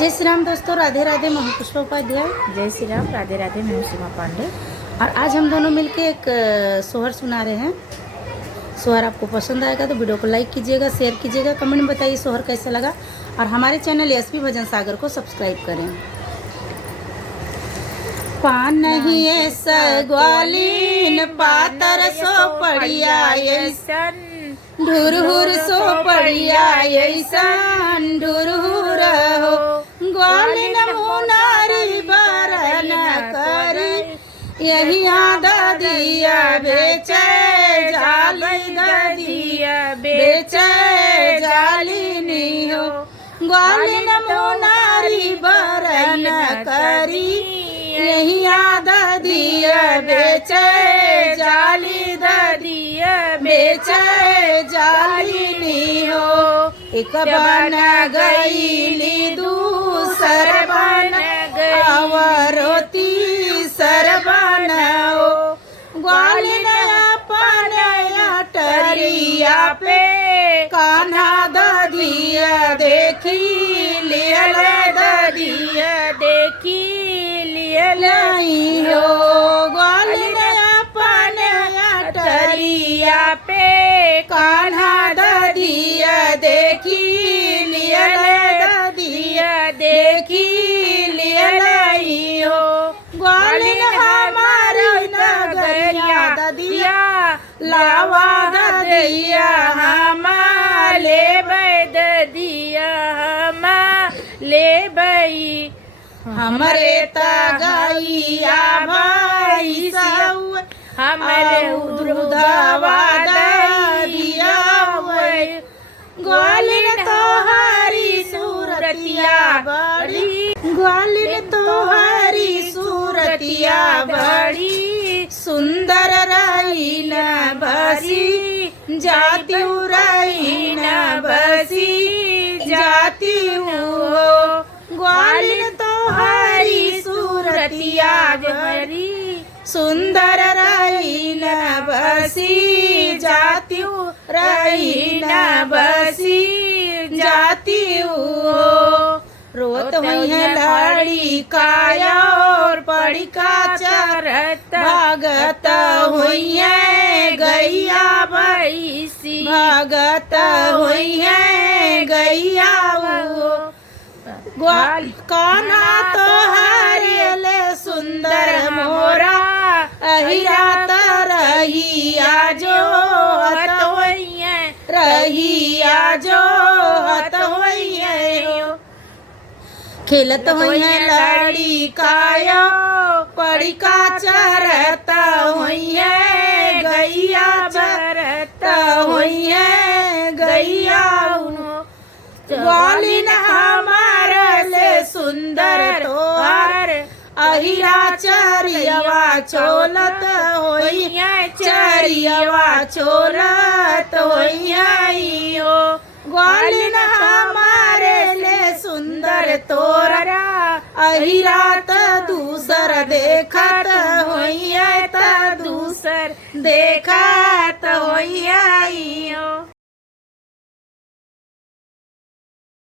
जय श्री राम दोस्तों, राधे राधे। मैं हूं पुष्पा उपाध्याय। जय श्री राम, राधे राधे। मैं हूं सीमा पांडे। और आज हम दोनों मिलके एक सोहर सुना रहे हैं। सोहर आपको पसंद आएगा तो वीडियो को लाइक कीजिएगा, शेयर कीजिएगा, कमेंट में बताइए सोहर कैसा लगा। और हमारे चैनल एसपी भजन सागर को सब्सक्राइब करें। पान नहीं ऐसा ग्वालीन पातर सो पड़िया ऐसन, ढुरहुर सो पड़िया ऐसन ढुरहुर हो। ग्वालीन मुनारी बरन करी यही ददिया बेचे जाली, ददिया बेचे जालिनी हो। ग्वालीन मुनारी बरन करी यही ददिया बेचे जाली, ददिया बेचे जालिनी हो। एक बन गईली दूसर बन और तीसर बनाओ। ग्वालीन अपन अटरिया पे कान्हा ददिया देखी लियल, ददिया देखी लियल नहीं हो। ग्वालीन अपन अटरिया पे कान्हा ददिया देखी लियल, ददिया देखी लियल नहीं हो। ग्वालीन हमारी नगरिया ददिया लावा ददिया हमा ले ददिया हमा ले बई। हमरे तगैया भाई सऊ हमरे दूधवा ददिया। ग्वालीन तोहारी सूरतिया बड़ी, ग्वालीन तोहारी सूरतिया बड़ी सुंदर रही न बसी जाती रही न बसी जाती हो। ग्वालीन तोहारी सूरतिया बड़ी सुंदर रही न बसी जाती रही न बसी जाती हो। रोत हुई है लड़ी काया और पड़ी का चरत, भागत हुई है गैया भैसी, भागत हुई है गैया। कान्हा तो हरियले सुंदर मोरा अहिरा रहिया जो हत होइए, रहिया जो हत होइए हो। खेलत हुई है लड़ी कायो पड़ी का चरता हुई है गैया, चरता हुई है गैया। ग्वालीन हमारा ले सुंदर तोहार अहिरा चरियवा चोलत होई है, चरियवा चोलत होई हो। ग्वालीन हमारे ले सुंदर तोरा अहिरा त दूसर देखत होई है, त दूसर देखत होई हो।